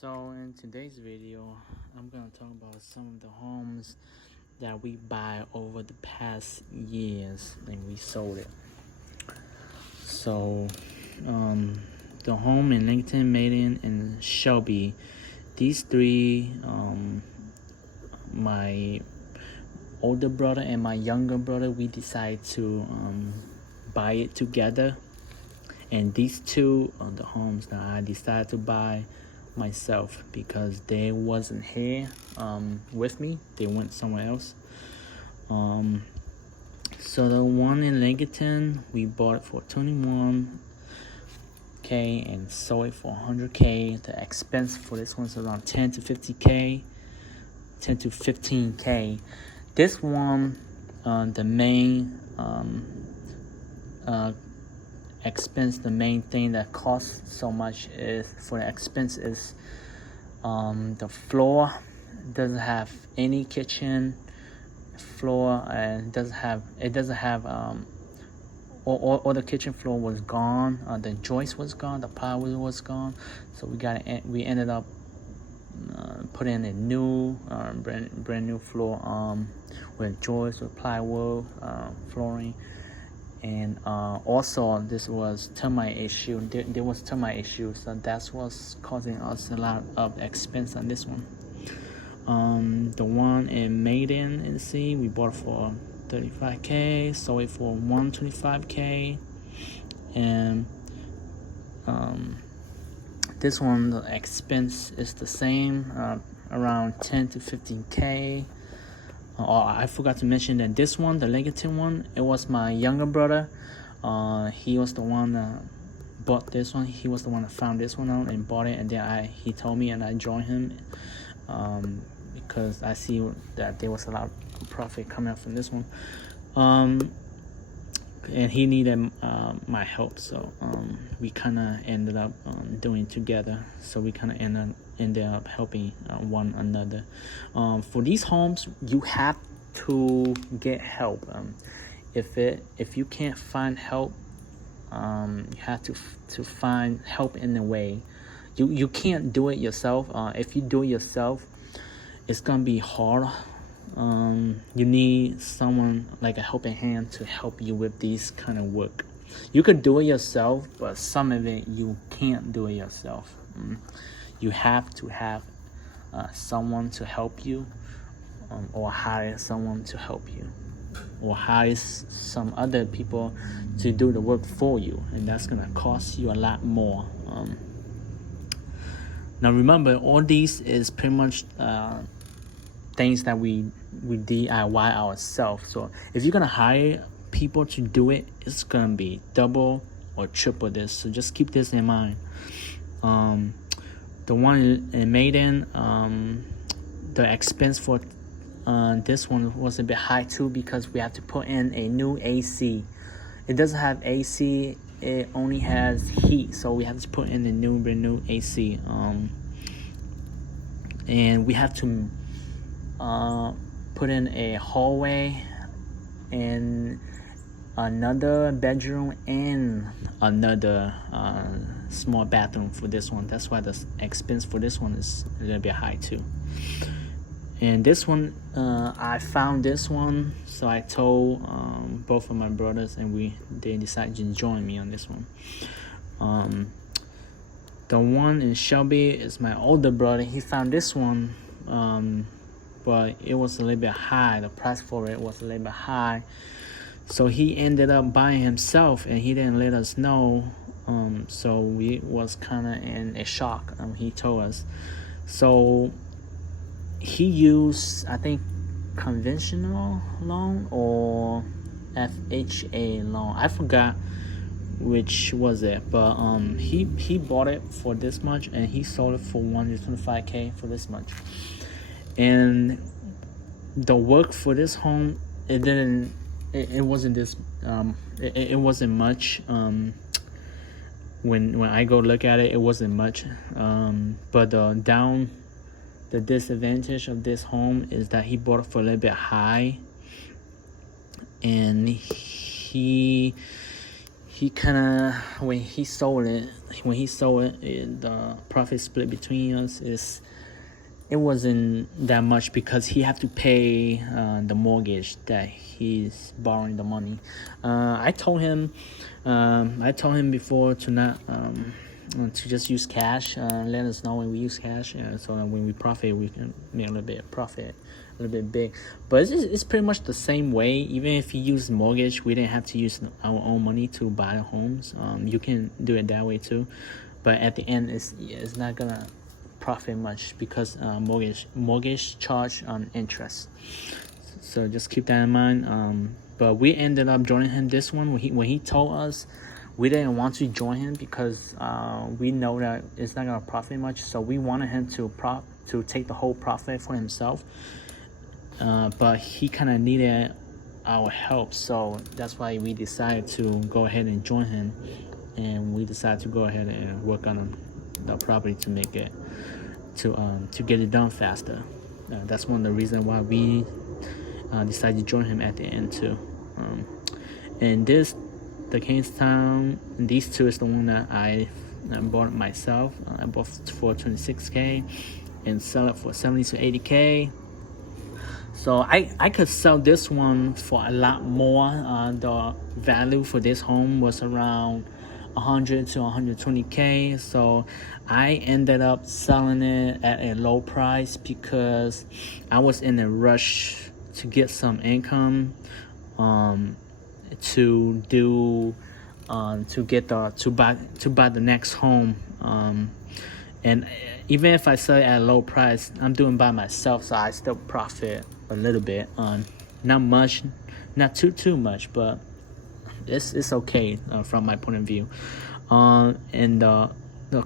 So in today's video, I'm gonna talk about some of the homes that we buy over the past years and we sold it. So the home in Lincoln, Maiden, and Shelby, these three, my older brother and my younger brother, we decided to buy it together. And these two are the homes that I decided to buy myself because they wasn't here with me. They went somewhere else. So the one in Lincoln, we bought it for $21K and sold it for $100K. The expense for this one's around $10 to $15K. This one, the main expense, the main thing that costs so much is for the expense is the floor. It doesn't have any kitchen floor, and it doesn't have all the kitchen floor was gone. The joist was gone, the plywood was gone, so we ended up putting a new brand new floor with joists, with plywood, flooring. And also this was termite issue. There was termite issue, so that's what's causing us a lot of expense on this one. The one in Maiden in C, we bought for $35K, sold it for $125K. And this one, the expense is the same, around $10 to $15K. I forgot to mention that this one, the Lincoln one, it was my younger brother. He was the one that bought this one. He was the one that found this one out and bought it, and then he told me, and I joined him because I see that there was a lot of profit coming out from this one. And he needed my help, so we kind of ended up doing it together. So we kind of ended up helping one another. For these homes, you have to get help. If you can't find help, you have to find help in a way. You can't do it yourself. If you do it yourself, it's gonna be hard. You need someone like a helping hand to help you with these kind of work. You could do it yourself, but some of it you can't do it yourself. You have to have someone to help you, or hire someone to help you, or hire some other people to do the work for you, and that's gonna cost you a lot more. Now remember, all these is pretty much things that we DIY ourselves. So if you're gonna hire people to do it, it's gonna be double or triple this. So just keep this in mind. The one in Maiden, the expense for this one was a bit high too, because we have to put in a new AC. It doesn't have AC, it only has heat, so we have to put in a brand new AC. And we have to put in a hallway and another bedroom and another small bathroom for this one. That's why the expense for this one is a little bit high too. And this one, I found this one, so I told both of my brothers, and they decided to join me on this one. The one in Shelby is my older brother. He found this one, but it was a little bit high. The price for it was a little bit high, so he ended up buying himself, and he didn't let us know. So we was kind of in a shock. He told us. So he used, I think, conventional loan or FHA loan. I forgot which was it, but he bought it for this much, and he sold it for $125K for this much. And the work for this home, it wasn't this it wasn't much. When I go look at it, it wasn't much. But the disadvantage of this home is that he bought it for a little bit high, and he he kind of, when he sold it, the profit split between us it wasn't that much because he had to pay the mortgage that he's borrowing the money. I told him before to not to just use cash. Let us know when we use cash, so when we profit, we can make a little bit of profit, a little bit big. But it's pretty much the same way. Even if you use mortgage, we didn't have to use our own money to buy the homes. You can do it that way too, but at the end, it's not gonna profit much because mortgage charge on interest. So just keep that in mind. But we ended up joining him this one when he told us. We didn't want to join him because we know that it's not gonna profit much. So we wanted him to take the whole profit for himself. But he kind of needed our help, so that's why we decided to go ahead and join him, and we decided to go ahead and work on the property to make it to get it done faster. That's one of the reasons why we decided to join him at the end too. And the Kingstown, these two is the one that I bought myself. I bought for $26K and sell it for $70 to $80K. So I could sell this one for a lot more. The value for this home was around $100 to $120K. So I ended up selling it at a low price because I was in a rush to get some income, to buy the next home. And even if I sell it at a low price, I'm doing by myself, so I still profit a little bit. Not much, not too much, but it's okay from my point of view. And the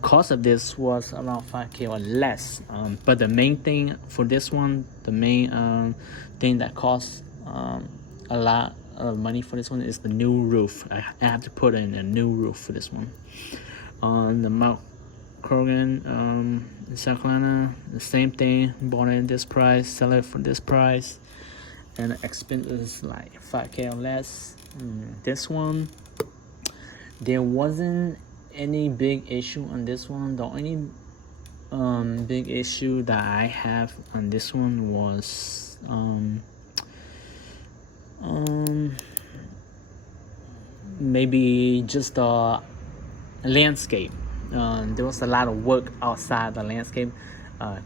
cost of this was around $5K or less. But the main thing for this one, the main thing that costs a lot of money for this one is the new roof. I have to put in a new roof for this one. The Mount Crogan in South Carolina, the same thing. Bought it at this price, sell it for this price, and the expense is like $5K or less. This one, there wasn't any big issue on this one. The only big issue that I have on this one was maybe just the landscape. There was a lot of work outside the landscape.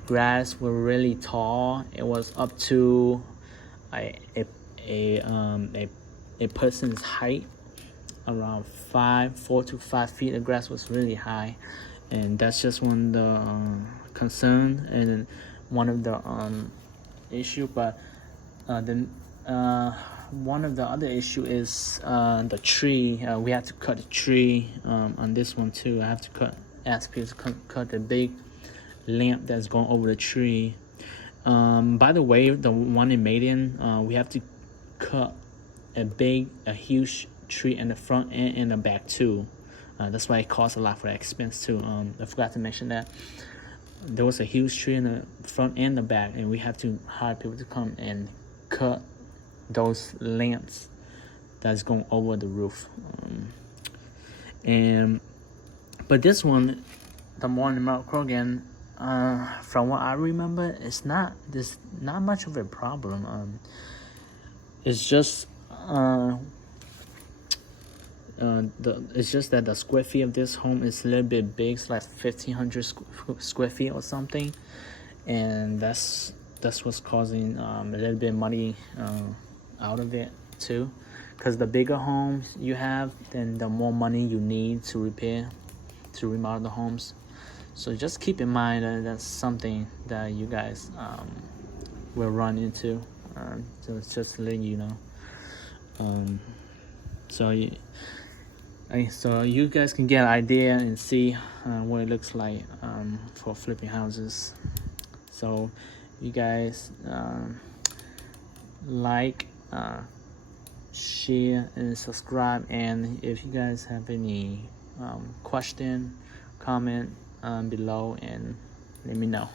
Grass were really tall. It was up to a person's height, around 4 to 5 feet. The grass was really high, and that's just one of the concern and one of the issue. But then one of the other issue is the tree. We had to cut the tree on this one too. I have to ask people to cut the big lamp that's going over the tree. By the way, the one in Maiden, we have to cut a huge tree in the front and in the back too. That's why it costs a lot for the expense too. I forgot to mention that there was a huge tree in the front and the back, and we have to hire people to come and cut those lamps that's going over the roof. But this one, the one in Mount Crogan, from what I remember, there's not much of a problem. It's just it's just that the square feet of this home is a little bit big. It's like 1,500 square feet or something, and that's what's causing a little bit of money out of it too. Because the bigger homes you have, then the more money you need to remodel the homes. So just keep in mind that that's something that you guys will run into. So it's just letting you know. So you guys can get an idea and see what it looks like for flipping houses. So you guys like, share, and subscribe. And if you guys have any question, comment below and let me know.